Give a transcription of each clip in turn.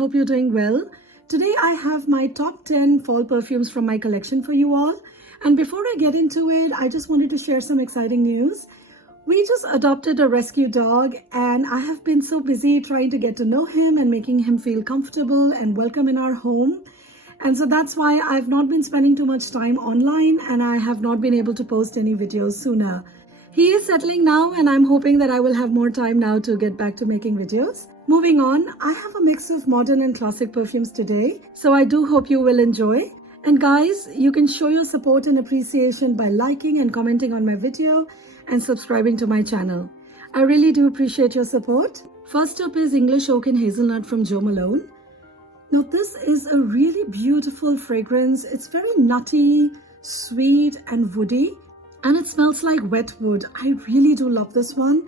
hope you're doing well. Today I have my top 10 fall perfumes from my collection for you all. And before I get into it, I just wanted to share some exciting news. We just adopted a rescue dog and I have been so busy trying to get to know him and making him feel comfortable and welcome in our home. And so that's why I've not been spending too much time online and I have not been able to post any videos sooner. He is settling now and I'm hoping that I will have more time now to get back to making videos. Moving on, I have a mix of modern and classic perfumes today, so I do hope you will enjoy. And guys, you can show your support and appreciation by liking and commenting on my video and subscribing to my channel. I really do appreciate your support. First up is English Oak and Hazelnut from Jo Malone. Now this is a really beautiful fragrance. It's very nutty, sweet and woody. And it smells like wet wood. I really do love this one.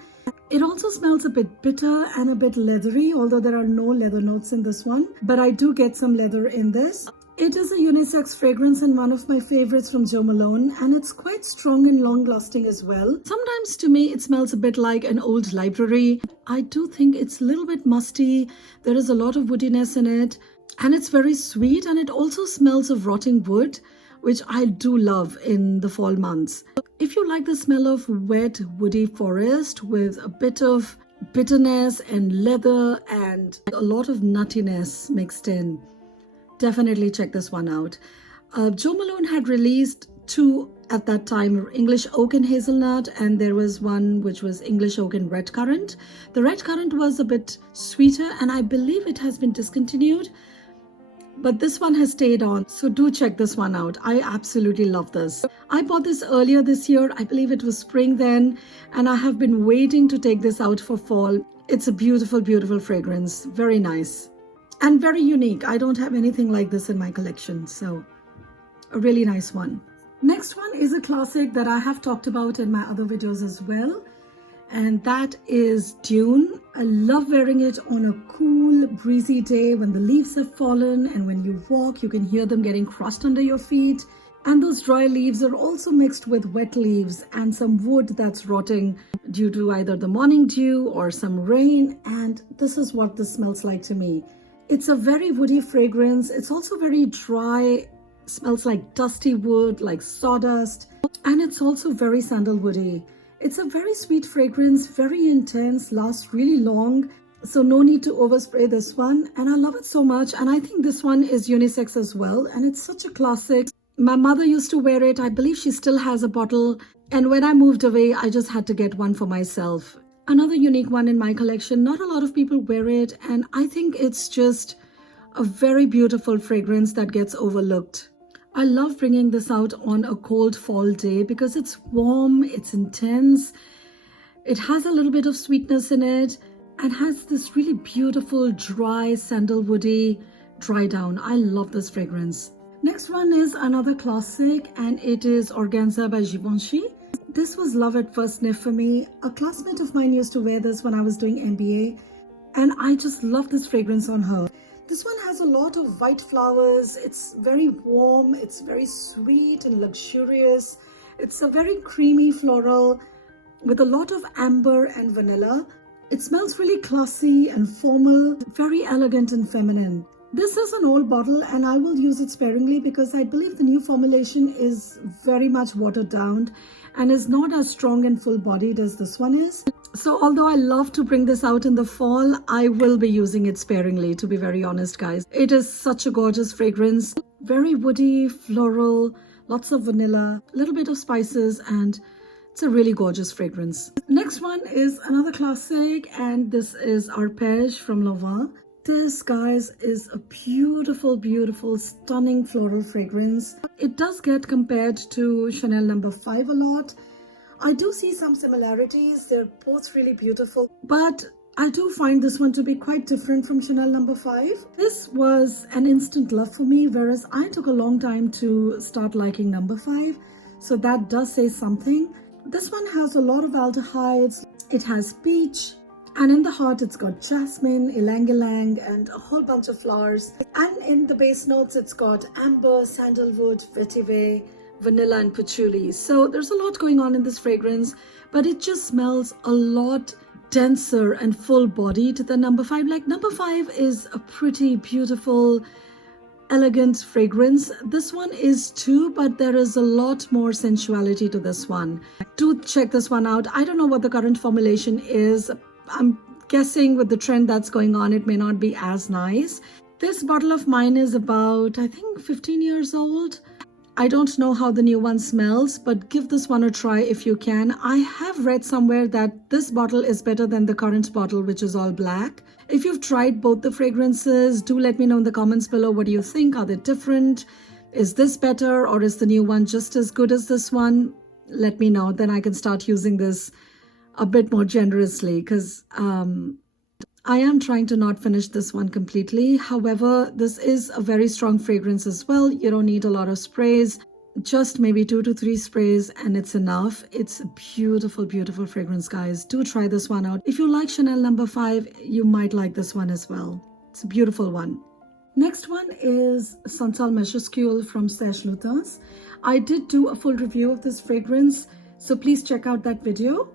It also smells a bit bitter and a bit leathery, although there are no leather notes in this one. But I do get some leather in this. It is a unisex fragrance and one of my favorites from Jo Malone. And it's quite strong and long-lasting as well. Sometimes to me, it smells a bit like an old library. I do think it's a little bit musty. There is a lot of woodiness in it. And it's very sweet. And it also smells of rotting wood, which I do love in the fall months. If you like the smell of wet, woody forest with a bit of bitterness and leather and a lot of nuttiness mixed in, definitely check this one out. Jo Malone had released two at that time, English Oak and Hazelnut, and there was one which was English Oak and Red Currant. The Red Currant was a bit sweeter and I believe it has been discontinued. But this one has stayed on, so do check this one out. I absolutely love this. I bought this earlier this year. I believe it was spring then, and I have been waiting to take this out for fall. It's a beautiful, beautiful fragrance. Very nice and very unique. I don't have anything like this in my collection, so a really nice one. Next one is a classic that I have talked about in my other videos as well, and that is Dune. I love wearing it on a cool, breezy day when the leaves have fallen and when you walk, you can hear them getting crushed under your feet. And those dry leaves are also mixed with wet leaves and some wood that's rotting due to either the morning dew or some rain. And this is what this smells like to me. It's a very woody fragrance. It's also very dry, smells like dusty wood, like sawdust. And it's also very sandalwoody. It's a very sweet fragrance, very intense, lasts really long. So no need to overspray this one. And I love it so much. And I think this one is unisex as well. And it's such a classic. My mother used to wear it. I believe she still has a bottle. And when I moved away, I just had to get one for myself. Another unique one in my collection. Not a lot of people wear it. And I think it's just a very beautiful fragrance that gets overlooked. I love bringing this out on a cold fall day because it's warm, it's intense, it has a little bit of sweetness in it and has this really beautiful dry sandalwoody dry down. I love this fragrance. Next one is another classic and it is Organza by Givenchy. This was love at first sniff for me. A classmate of mine used to wear this when I was doing MBA and I just love this fragrance on her. This one has a lot of white flowers. It's very warm. It's very sweet and luxurious. It's a very creamy floral with a lot of amber and vanilla. It smells really classy and formal, very elegant and feminine. This is an old bottle and I will use it sparingly because I believe the new formulation is very much watered down and is not as strong and full-bodied as this one is. So although I love to bring this out in the fall, I will be using it sparingly, to be very honest, guys. It is such a gorgeous fragrance. Very woody, floral, lots of vanilla, a little bit of spices, and it's a really gorgeous fragrance. Next one is another classic, and this is Arpège from Lanvin. This, guys, is a beautiful, beautiful, stunning floral fragrance. It does get compared to Chanel No. 5 a lot. I do see some similarities. They're both really beautiful, but I do find this one to be quite different from Chanel No. 5. This was an instant love for me, whereas I took a long time to start liking No. 5. So that does say something. This one has a lot of aldehydes. It has peach, and in the heart it's got jasmine, ylang-ylang, and a whole bunch of flowers. And in the base notes it's got amber, sandalwood, vetiver, vanilla and patchouli. So there's a lot going on in this fragrance, but it just smells a lot denser and full bodied than number 5. Like number 5 is a pretty beautiful, elegant fragrance. This one is too, but there is a lot more sensuality to this one. Do check this one out. I don't know what the current formulation is. I'm guessing with the trend that's going on, it may not be as nice. This bottle of mine is about, I think, 15 years old. I don't know how the new one smells, but give this one a try if you can. I have read somewhere that this bottle is better than the current bottle, which is all black. If you've tried both the fragrances, do let me know in the comments below. What do you think? Are they different? Is this better, or is the new one just as good as this one? Let me know. Then I can start using this a bit more generously, because I am trying to not finish this one completely. However, this is a very strong fragrance as well. You don't need a lot of sprays, just maybe 2 to 3 sprays and it's enough. It's a beautiful, beautiful fragrance, guys. Do try this one out. If you like Chanel number 5, you might like this one as well. It's a beautiful one. Next one is Santal Majuscule from Serge Lutens. I did do a full review of this fragrance, so please check out that video.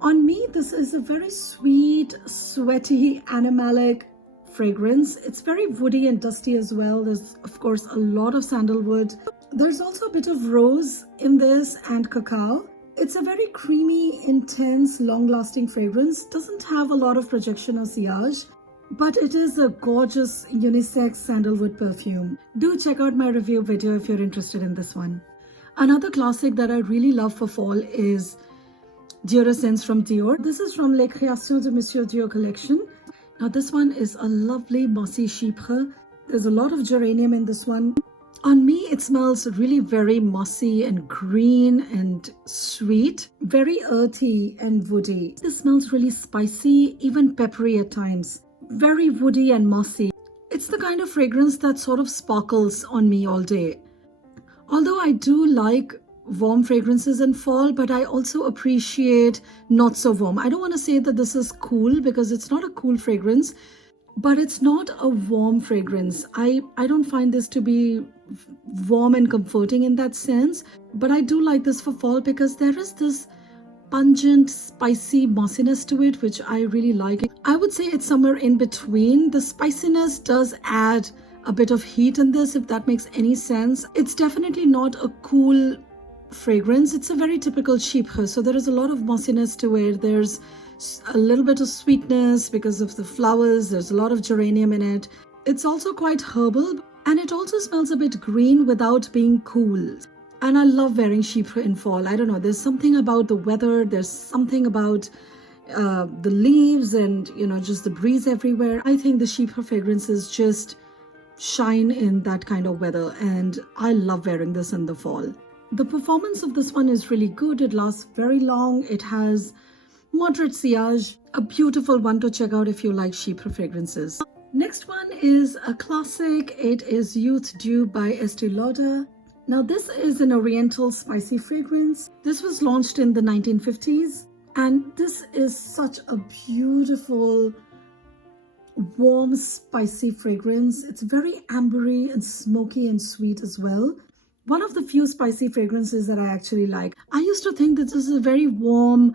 On me, this is a very sweet, sweaty, animalic fragrance. It's very woody and dusty as well. There's, of course, a lot of sandalwood. There's also a bit of rose in this and cacao. It's a very creamy, intense, long-lasting fragrance. Doesn't have a lot of projection or sillage, but it is a gorgeous unisex sandalwood perfume. Do check out my review video if you're interested in this one. Another classic that I really love for fall is Dior Essence from Dior. This is from Les Créations de Monsieur Dior collection. Now this one is a lovely mossy chypre. There's a lot of geranium in this one. On me, it smells really very mossy and green and sweet. Very earthy and woody. This smells really spicy, even peppery at times. Very woody and mossy. It's the kind of fragrance that sort of sparkles on me all day. Although I do like warm fragrances in fall, but I also appreciate not so warm. I don't want to say that this is cool, because it's not a cool fragrance, but it's not a warm fragrance. I don't find this to be warm and comforting in that sense, but I do like this for fall because there is this pungent, spicy mossiness to it, which I really like. I would say it's somewhere in between. The spiciness does add a bit of heat in this, if that makes any sense. It's definitely not a cool fragrance. It's a very typical chypre, so there is a lot of mossiness to it. There's a little bit of sweetness because of the flowers. There's a lot of geranium in it. It's also quite herbal, and it also smells a bit green without being cool. And I love wearing chypre in fall. I don't know, there's something about the weather, there's something about the leaves and, you know, just the breeze everywhere. I think the chypre fragrances just shine in that kind of weather, and I love wearing this in the fall. The performance of this one is really good. It lasts very long. It has moderate sillage. A beautiful one to check out if you like chypre fragrances. Next one is a classic. It is Youth Dew by Estee Lauder. Now this is an oriental spicy fragrance. This was launched in the 1950s, and this is such a beautiful, warm, spicy fragrance. It's very ambery and smoky and sweet as well. One of the few spicy fragrances that I actually like. I used to think that this is a very warm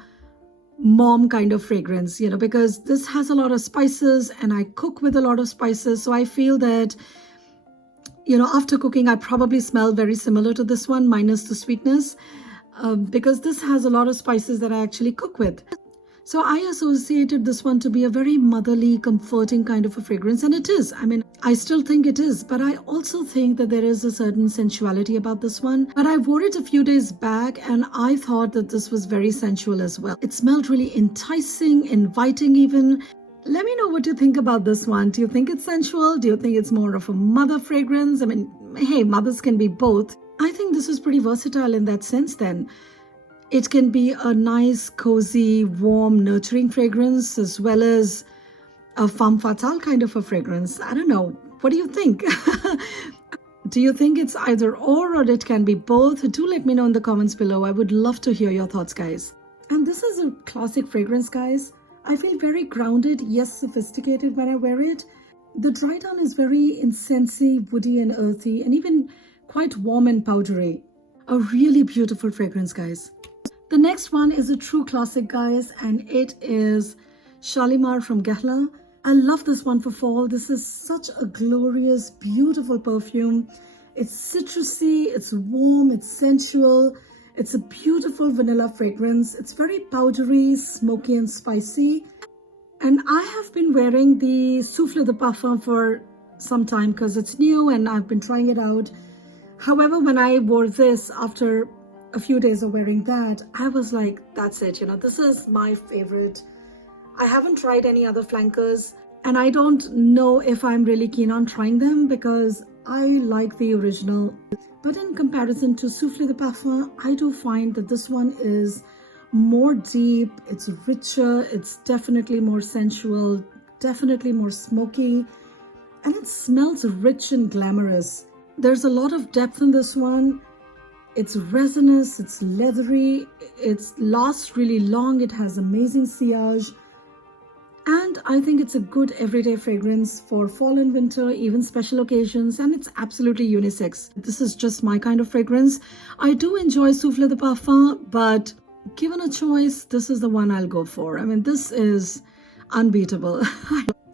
mom kind of fragrance, you know, because this has a lot of spices and I cook with a lot of spices. So I feel that, you know, after cooking, I probably smell very similar to this one, minus the sweetness, because this has a lot of spices that I actually cook with. So I associated this one to be a very motherly, comforting kind of a fragrance, and it is. I mean, I still think it is, but I also think that there is a certain sensuality about this one. But I wore it a few days back and I thought that this was very sensual as well. It smelled really enticing, inviting even. Let me know what you think about this one. Do you think it's sensual? Do you think it's more of a mother fragrance? I mean, hey, mothers can be both. I think this is pretty versatile in that sense then. It can be a nice, cozy, warm, nurturing fragrance, as well as a femme fatale kind of a fragrance. I don't know. What do you think? Do you think it's either or it can be both? Do let me know in the comments below. I would love to hear your thoughts, guys. And this is a classic fragrance, guys. I feel very grounded, yes, sophisticated when I wear it. The dry down is very incensey, woody and earthy, and even quite warm and powdery. A really beautiful fragrance, guys. The next one is a true classic, guys, and it is Shalimar from Gehla. I love this one for fall. This is such a glorious, beautiful perfume. It's citrusy, it's warm, it's sensual. It's a beautiful vanilla fragrance. It's very powdery, smoky and spicy. And I have been wearing the Souffle de Parfum for some time because it's new and I've been trying it out. However, when I wore this after a few days of wearing that, I was like, that's it, this is my favorite. I haven't tried any other flankers and I don't know if I'm really keen on trying them because I like the original. But in comparison to Souffle de Parfum, I do find that this one is more deep, it's richer, it's definitely more sensual, definitely more smoky, and it smells rich and glamorous. There's a lot of depth in this one. It's resinous, it's leathery, it lasts really long, it has amazing sillage. And I think it's a good everyday fragrance for fall and winter, even special occasions, and it's absolutely unisex. This is just my kind of fragrance. I do enjoy Souffle de Parfum, but given a choice, this is the one I'll go for. I mean, this is unbeatable.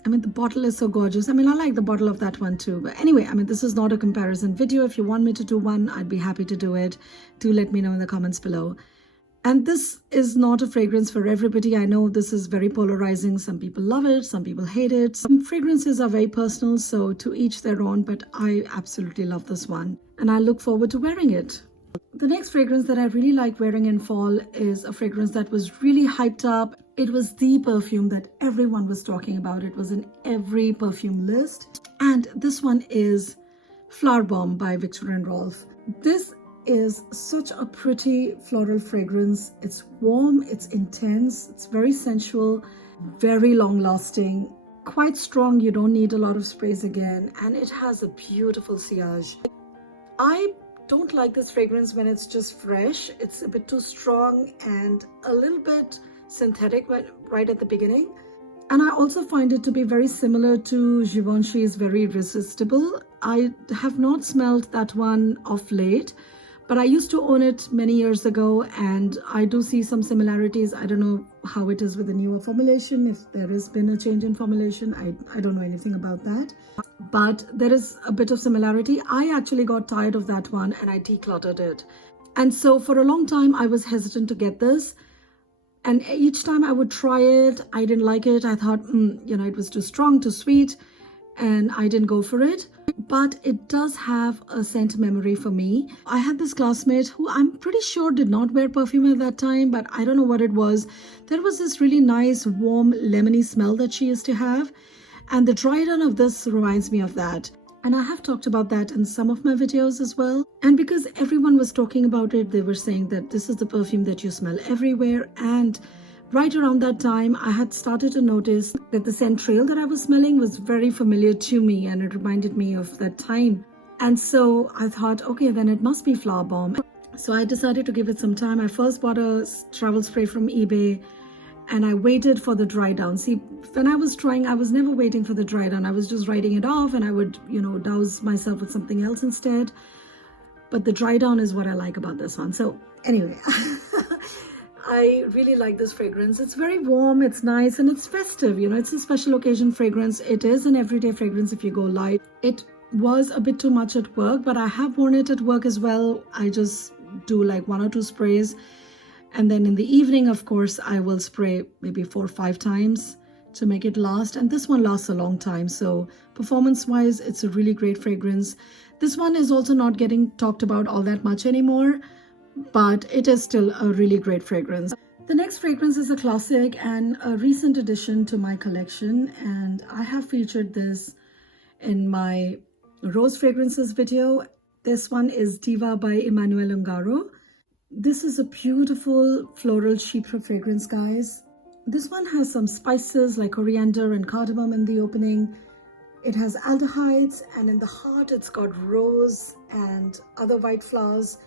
I mean, the bottle is so gorgeous. I mean, I like the bottle of that one too. But anyway, I mean, this is not a comparison video. If you want me to do one, I'd be happy to do it. Do let me know in the comments below. And this is not a fragrance for everybody. I know this is very polarizing. Some people love it, some people hate it. Some fragrances are very personal, so to each their own, but I absolutely love this one. And I look forward to wearing it. The next fragrance that I really like wearing in fall is a fragrance that was really hyped up. It was the perfume that everyone was talking about. It was in every perfume list. And this one is Flower Bomb by Viktor & Rolf. This is such a pretty floral fragrance. It's warm, it's intense, it's very sensual, very long lasting, quite strong. You don't need a lot of sprays again, and it has a beautiful sillage. I don't like this fragrance when it's just fresh. It's a bit too strong and a little bit synthetic right at the beginning. And I also find it to be very similar to Givenchy's Very Irresistible. I have not smelled that one of late, but I used to own it many years ago and I do see some similarities. I don't know how it is with the newer formulation, if there has been a change in formulation. I don't know anything about that. But there is a bit of similarity. I actually got tired of that one and I decluttered it. And so for a long time, I was hesitant to get this. And each time I would try it, I didn't like it. I thought, it was too strong, too sweet, and I didn't go for it. But it does have a scent memory for me. I had this classmate who I'm pretty sure did not wear perfume at that time, but I don't know what it was. There was this really nice, warm, lemony smell that she used to have. And the dry down of this reminds me of that. And I have talked about that in some of my videos as well. And because everyone was talking about it, they were saying that this is the perfume that you smell everywhere. And right around that time, I had started to notice that the scent trail that I was smelling was very familiar to me and it reminded me of that time. And so I thought, okay, then it must be Flower Bomb. So I decided to give it some time. I first bought a travel spray from eBay and I waited for the dry down. See, when I was trying, I was never waiting for the dry down. I was just writing it off and I would, douse myself with something else instead. But the dry down is what I like about this one. So anyway, I really like this fragrance. It's very warm, it's nice, and it's festive. It's a special occasion fragrance. It is an everyday fragrance if you go light. It was a bit too much at work, but I have worn it at work as well. I just do like 1 or 2 sprays. And then in the evening, of course, I will spray maybe 4 or 5 times to make it last. And this one lasts a long time. So performance-wise, it's a really great fragrance. This one is also not getting talked about all that much anymore, but it is still a really great fragrance. The next fragrance is a classic and a recent addition to my collection. And I have featured this in my Rose Fragrances video. This one is Diva by Emmanuel Ungaro. This is a beautiful floral chypre fragrance, guys. This one has some spices like coriander and cardamom in the opening. It has aldehydes, and in the heart it's got rose and other white flowers.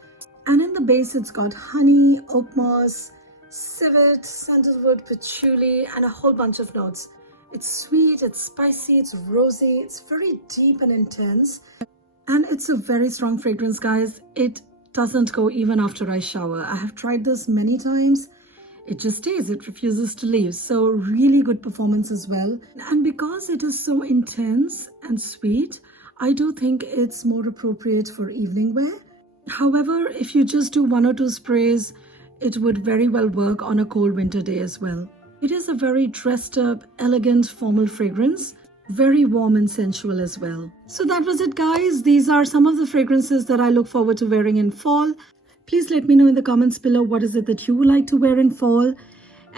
And in the base it's got honey, oak moss, civet, sandalwood, patchouli, and a whole bunch of notes. It's sweet, it's spicy, it's rosy, it's very deep and intense. And it's a very strong fragrance, guys. It doesn't go even after I shower. I have tried this many times. it just stays, it refuses to leave. So really good performance as well. And because it is so intense and sweet, I do think it's more appropriate for evening wear. However, if you just do 1 or 2 sprays, it would very well work on a cold winter day as well. It is a very dressed up, elegant, formal fragrance, very warm and sensual as well. So that was it, guys. These are some of the fragrances that I look forward to wearing in fall. Please let me know in the comments below what is it that you would like to wear in fall.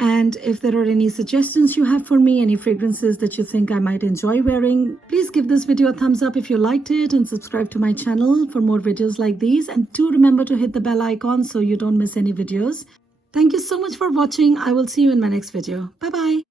And if there are any suggestions you have for me, any fragrances that you think I might enjoy wearing, please give this video a thumbs up if you liked it and subscribe to my channel for more videos like these. And do remember to hit the bell icon so you don't miss any videos. Thank you so much for watching. I will see you in my next video. Bye-bye.